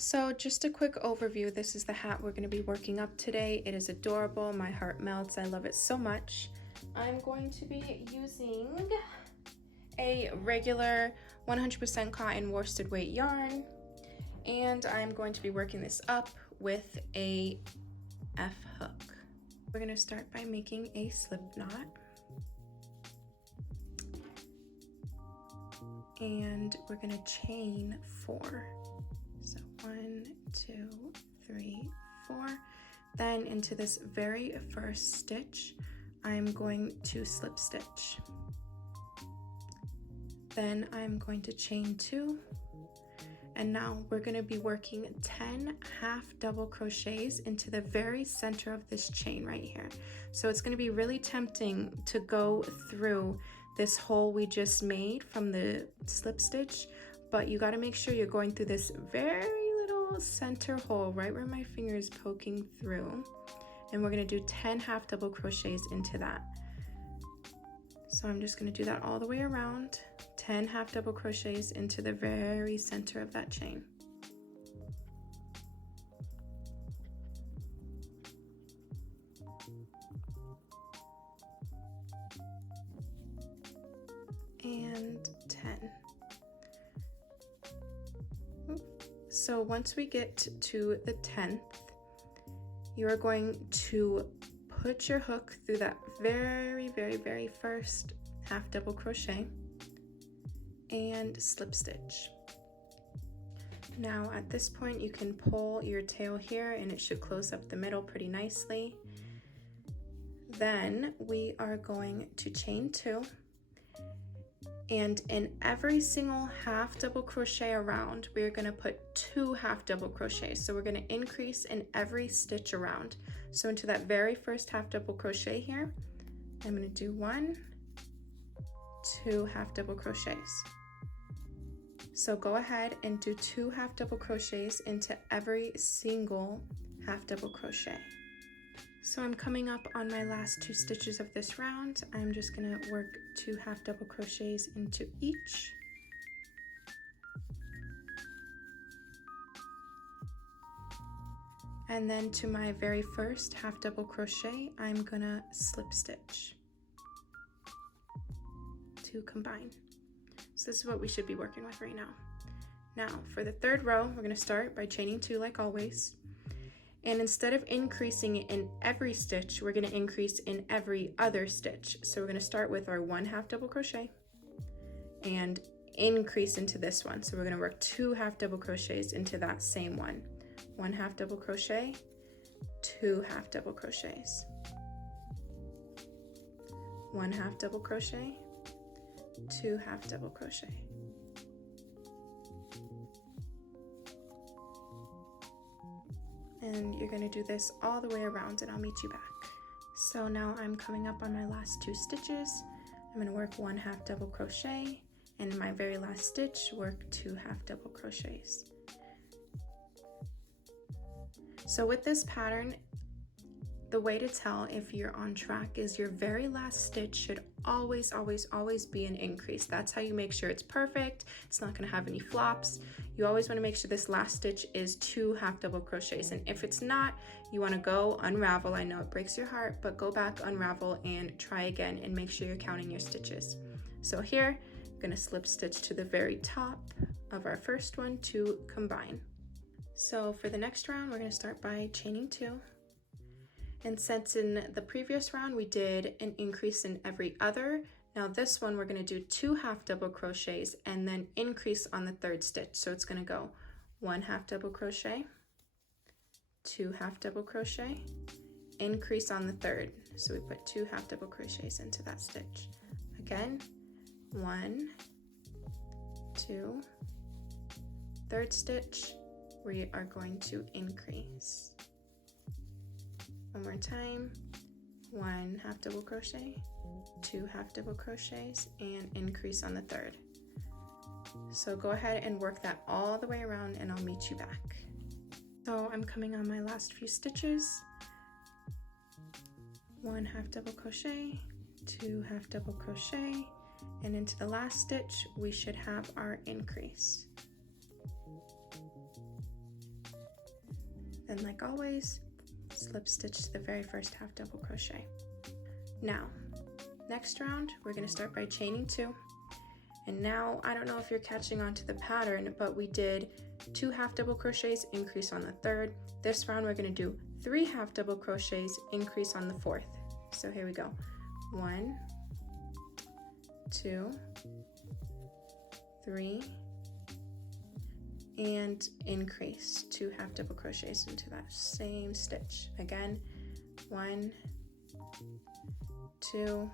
So just a quick overview, this is the hat we're going to be working up today. It is adorable, my heart melts, I love it so much. I'm going to be using a regular 100% cotton worsted weight yarn, and I'm going to be working this up with a F hook. We're going to start by making a slip knot. And we're going to chain 4. So 1, 2, 3, 4. Then into this very first stitch, I'm going to slip stitch. Then I'm going to chain 2. And now we're going to be working 10 half double crochets into the very center of this chain right here. So it's going to be really tempting to go through this hole we just made from the slip stitch, but you got to make sure you're going through this very little center hole right where my finger is poking through, and we're going to do 10 half double crochets into that. So I'm just going to do that all the way around, 10 half double crochets into the very center of that chain. And 10. So once we get to the 10th, you are going to put your hook through that very first half double crochet and slip stitch. Now at this point you can pull your tail here and it should close up the middle pretty nicely. Then we are going to chain 2. And in every single half double crochet around, we're going to put 2 half double crochets. So we're going to increase in every stitch around. So into that very first half double crochet here, I'm going to do 1, 2 half double crochets. So go ahead and do 2 half double crochets into every single half double crochet. So I'm coming up on my last 2 stitches of this round. I'm just going to work 2 half double crochets into each. And then to my very first half double crochet, I'm going to slip stitch to combine. So this is what we should be working with right now. Now for the 3rd row, we're going to start by chaining 2 like always. And instead of increasing in every stitch, we're going to increase in every other stitch. So we're going to start with our 1 half double crochet and increase into this one. So we're going to work 2 half double crochets into that same one. 1 half double crochet, 2 half double crochets, 1 half double crochet, 2 half double crochet. And you're going to do this all the way around and I'll meet you back. So now I'm coming up on my last 2 stitches. I'm going to work 1 half double crochet, and in my very last stitch work 2 half double crochets. So with this pattern, the way to tell if you're on track is your very last stitch should always be an increase. That's how you make sure it's perfect. It's not going to have any flops. You always want to make sure this last stitch is 2 half double crochets, and if it's not, you want to go unravel. I know it breaks your heart, but go back, unravel, and try again and make sure you're counting your stitches. So here, I'm going to slip stitch to the very top of our first one to combine. So for the next round, we're going to start by chaining 2. And since in the previous round we did an increase in every other, now this one we're going to do 2 half double crochets and then increase on the 3rd stitch. So it's going to go 1 half double crochet, 2 half double crochet, increase on the 3rd. So we put 2 half double crochets into that stitch. Again, 1, 2, 3rd stitch, we are going to increase. One more time, 1 half double crochet, 2 half double crochets, and increase on the 3rd. So go ahead and work that all the way around and I'll meet you back. So I'm coming on my last few stitches. 1 half double crochet, 2 half double crochet, and into the last stitch we should have our increase. Then like always, slip stitch to the very first half double crochet. Now, next round, we're gonna start by chaining 2. And now, I don't know if you're catching on to the pattern, but we did 2 half double crochets, increase on the 3rd. This round, we're gonna do 3 half double crochets, increase on the 4th. So here we go. 1, 2, 3, and increase 2 half double crochets into that same stitch. Again, 1, 2,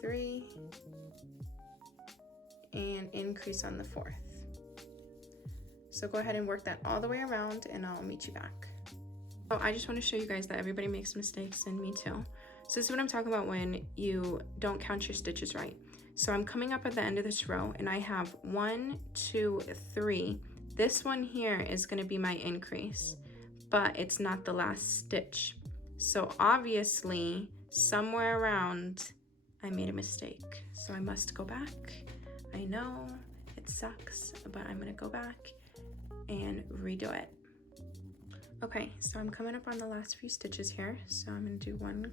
3, and increase on the 4th. So go ahead and work that all the way around and I'll meet you back. Oh, I just want to show you guys that everybody makes mistakes, and me too. So this is what I'm talking about when you don't count your stitches right. So I'm coming up at the end of this row and I have 1, 2, 3. This one here is going to be my increase, but it's not the last stitch. So obviously somewhere around I made a mistake. So I must go back. I know it sucks, but I'm going to go back and redo it. Okay, so I'm coming up on the last few stitches here. So I'm going to do 1,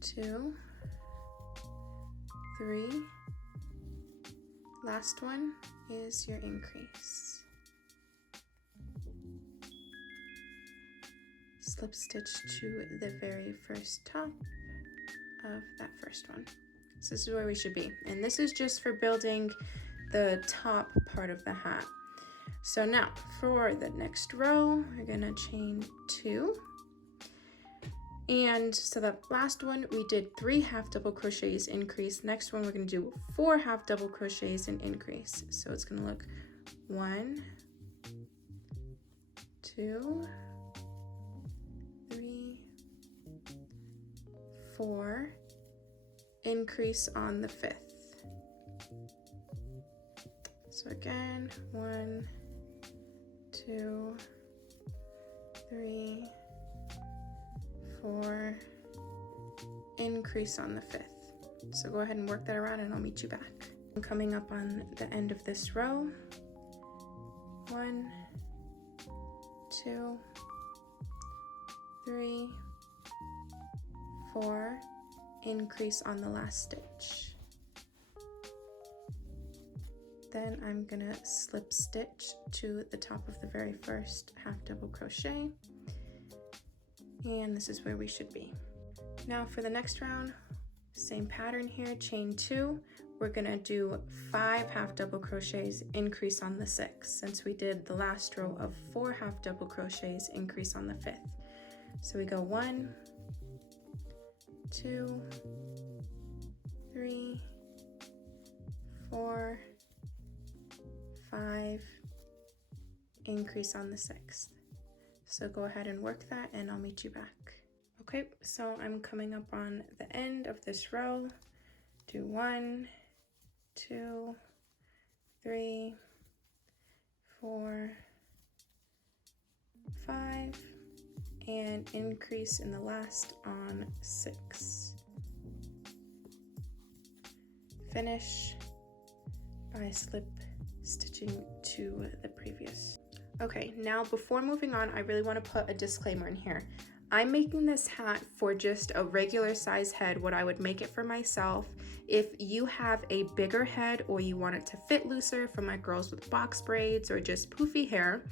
2, 3. Last one is your increase. Slip stitch to the very first top of that first one. So this is where we should be. And this is just for building the top part of the hat. So now for the next row, we're gonna chain 2. And so that last one, we did 3 half double crochets, increase. Next one, we're gonna do 4 half double crochets and increase. So it's gonna look 1, 2, 3, 4, increase on the 5th. So again, 1, 2, 3, 4, increase on the 5th. So go ahead and work that around and I'll meet you back. I'm coming up on the end of this row. 1, 2, 3, 4, increase on the last stitch. Then I'm gonna slip stitch to the top of the very first half double crochet. And this is where we should be. Now for the next round, same pattern here, chain 2. We're gonna do 5 half double crochets, increase on the 6th, since we did the last row of 4 half double crochets, increase on the 5th. So we go 1, 2, 3, 4, 5, increase on the 6th. So go ahead and work that and I'll meet you back. Okay, so I'm coming up on the end of this row. Do 1, 2, 3, 4, 5, and increase in the last on 6. Finish by slip stitching to the previous. Okay, now before moving on, I really want to put a disclaimer in here. I'm making this hat for just a regular size head, what I would make it for myself. If you have a bigger head or you want it to fit looser, for my girls with box braids or just poofy hair,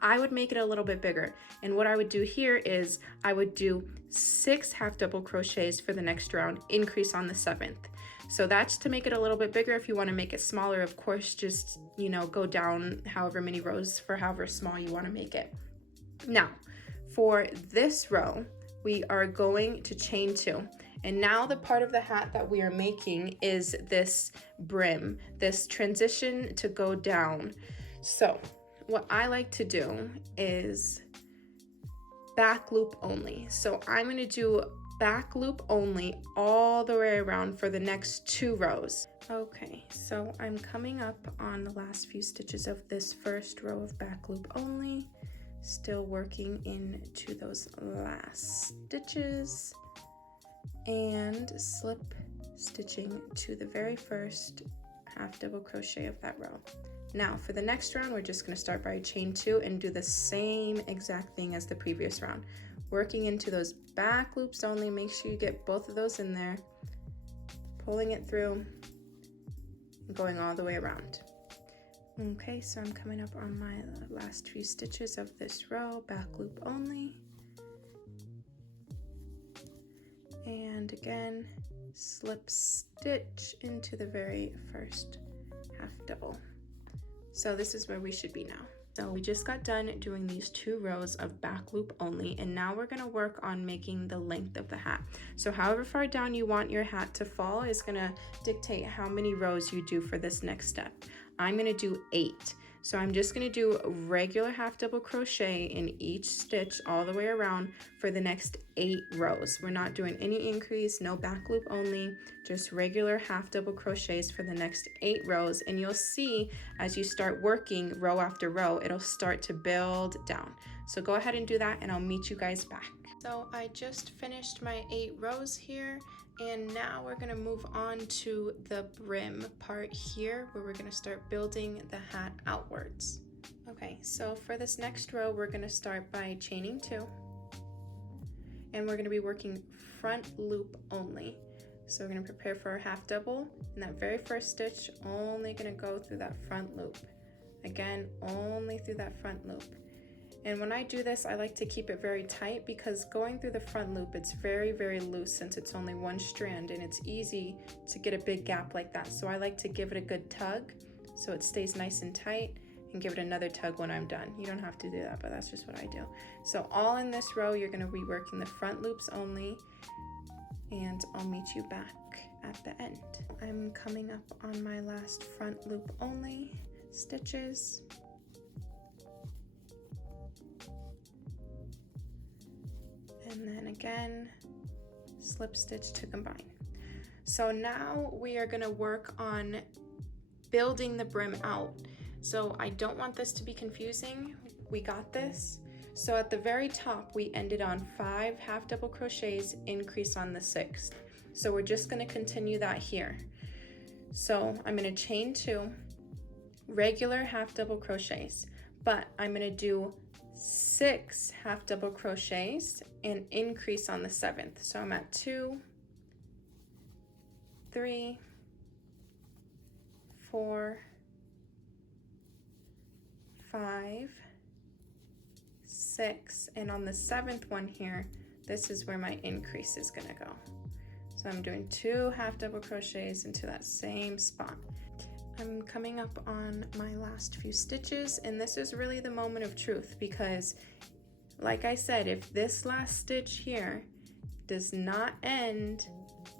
I would make it a little bit bigger. And what I would do here is I would do 6 half double crochets for the next round, increase on the 7th. So that's to make it a little bit bigger. If you want to make it smaller, of course, just, you know, go down however many rows for however small you want to make it. Now, for this row, we are going to chain 2. And now the part of the hat that we are making is this brim, this transition to go down. So what I like to do is back loop only. So I'm going to do back loop only all the way around for the next 2 rows. Okay, so I'm coming up on the last few stitches of this first row of back loop only, still working into those last stitches and slip stitching to the very first half double crochet of that row. Now for the next round, we're just gonna start by chain 2 and do the same exact thing as the previous round. Working into those back loops only, make sure you get both of those in there, pulling it through, and going all the way around. Okay, so I'm coming up on my last few stitches of this row, back loop only. And again, slip stitch into the very first half double. So this is where we should be now. So we just got done doing these 2 rows of back loop only, and now we're gonna work on making the length of the hat. So however far down you want your hat to fall is gonna dictate how many rows you do for this next step. I'm gonna do 8. So I'm just gonna do a regular half double crochet in each stitch all the way around for the next 8 rows. We're not doing any increase, no back loop only, just regular half double crochets for the next 8 rows. And you'll see as you start working row after row, it'll start to build down. So go ahead and do that and I'll meet you guys back. So I just finished my 8 rows here. And now we're gonna move on to the brim part here where we're gonna start building the hat outwards. Okay, so for this next row, we're gonna start by chaining 2. And we're gonna be working front loop only. So we're gonna prepare for our half double. In that very first stitch, only gonna go through that front loop. Again, only through that front loop. And when I do this, I like to keep it very tight because going through the front loop, it's very, very loose since it's only one strand and it's easy to get a big gap like that. So I like to give it a good tug so it stays nice and tight and give it another tug when I'm done. You don't have to do that, but that's just what I do. So all in this row, you're gonna be working the front loops only, and I'll meet you back at the end. I'm coming up on my last front loop only stitches. And then again, slip stitch to combine. So now we are gonna work on building the brim out. So I don't want this to be confusing. We got this. So at the very top, we ended on 5 half double crochets, increase on the 6th. So we're just gonna continue that here. So I'm gonna chain 2, regular half double crochets, but I'm gonna do 6 half double crochets and increase on the 7th. So I'm at 2, 3, 4, 5, 6, and on the 7th one here, this is where my increase is gonna go. So I'm doing 2 half double crochets into that same spot. I'm coming up on my last few stitches, and this is really the moment of truth because, like I said, if this last stitch here does not end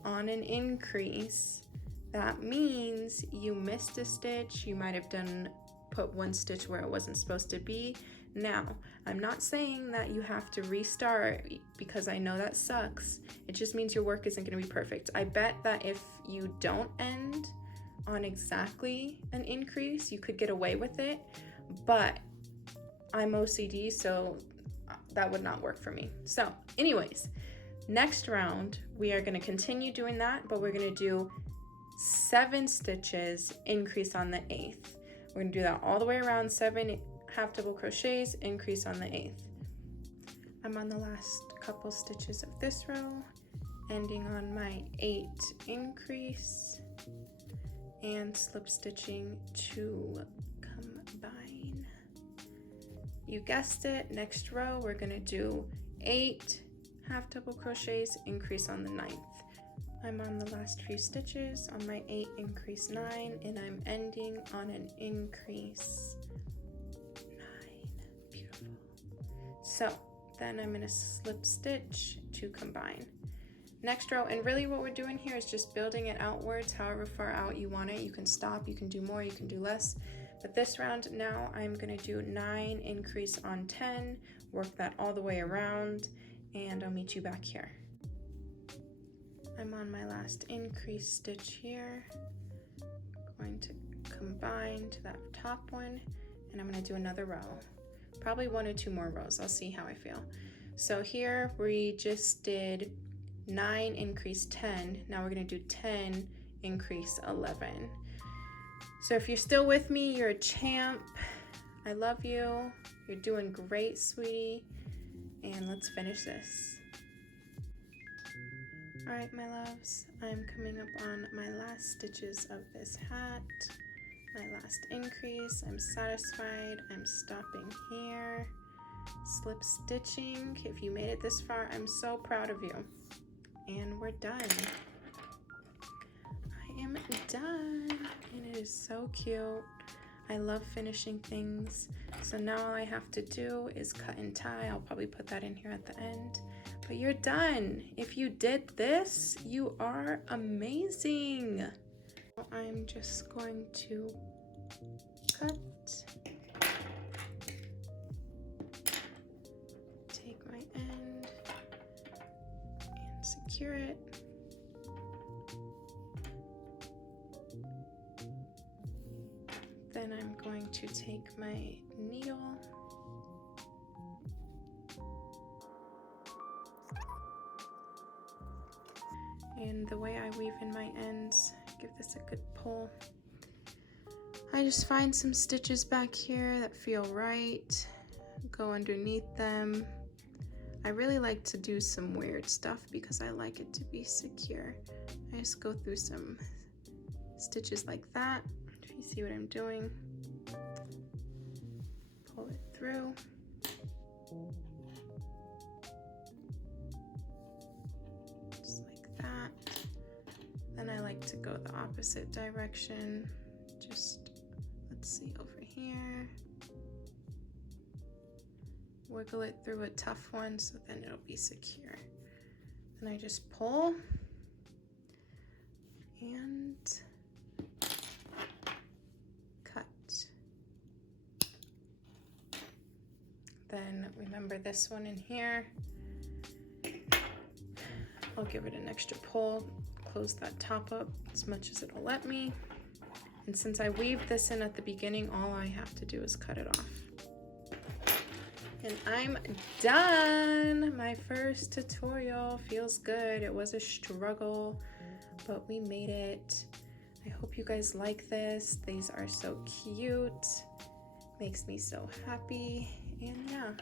on an increase, that means you missed a stitch. You might have put one stitch where it wasn't supposed to be. Now, I'm not saying that you have to restart because I know that sucks. It just means your work isn't going to be perfect. I bet that if you don't end on exactly an increase, you could get away with it, but I'm OCD, so that would not work for me. So anyways, next round, we are gonna continue doing that, but we're gonna do 7 stitches, increase on the 8th. We're gonna do that all the way around, 7 half double crochets, increase on the 8th. I'm on the last couple stitches of this row, ending on my 8 increase, and slip stitching to combine. You guessed it, next row we're gonna do 8 half double crochets, increase on the 9th. I'm on the last few stitches on my 8 increase 9, and I'm ending on an increase 9. Beautiful. So then I'm gonna slip stitch to combine. Next row, and really what we're doing here is just building it outwards, however far out you want it. You can stop, you can do more, you can do less. But this round now I'm gonna do 9 increase on 10, work that all the way around, and I'll meet you back here. I'm on my last increase stitch here. Going to combine to that top one, and I'm gonna do another row. Probably 1 or 2 more rows, I'll see how I feel. So here we just did 9 increase 10, now we're gonna do 10 increase 11. So if you're still with me, you're a champ. I love you. You're doing great, sweetie. And let's finish this. All right, my loves, I'm coming up on my last stitches of this hat. My last increase. I'm satisfied. I'm stopping here. Slip stitching. If you made it this far, I'm so proud of you. And we're done. I am done, and it is so cute. I love finishing things. So now all I have to do is cut and tie. I'll probably put that in here at the end. But you're done. If you did this, you are amazing. I'm just going to cut. Take my end and secure it. Then I'm going to take my needle and the way I weave in my ends, give this a good pull. I just find some stitches back here that feel right, go underneath them. I really like to do some weird stuff because I like it to be secure. I just go through some stitches like that. If you see what I'm doing, pull it through. Just like that. Then I like to go the opposite direction. Just, let's see, over here. Wiggle it through a tough one so then it'll be secure. Then I just pull and cut. Then remember this one in here. I'll give it an extra pull, close that top up as much as it'll let me. And since I weaved this in at the beginning, all I have to do is cut it off. And I'm done. My first tutorial feels good. It was a struggle, but we made it. I hope you guys like this. These are so cute. Makes me so happy. And yeah.